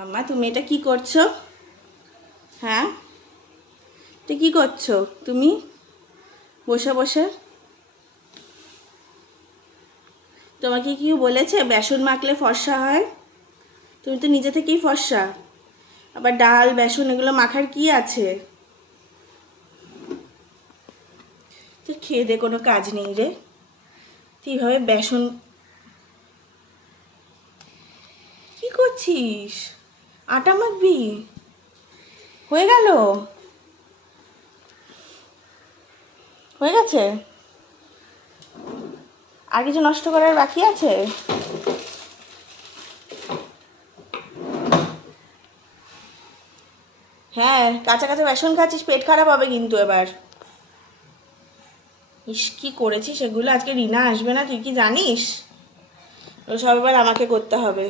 মাম্মা তুমি এটা কি করছো? হ্যাঁ, এটা কি করছো তুমি বসে বসে? তোমাকে কি বলেছে বেসন মাখলে ফর্সা হয়? তুমি তো নিজে থেকেই ফর্সা। আবার ডাল বেসন এগুলো মাখার কি আছে? তো খেয়ে দে কোনো কাজ নেই রে। তুই এইভাবে বেসন কি করছিস? আটা মাখবি? হয়ে গেল? হয়ে গেছে? আর কিছু নষ্ট করার বাকি আছে? হ্যাঁ, কাঁচা কাঁচা বেসন খাচ্ছিস, পেট খারাপ হবে কিন্তু এবার। ইস কি করেছিস সেগুলো, আজকে রিনা আসবে না তুই কি জানিস? ও সব এবার আমাকে করতে হবে।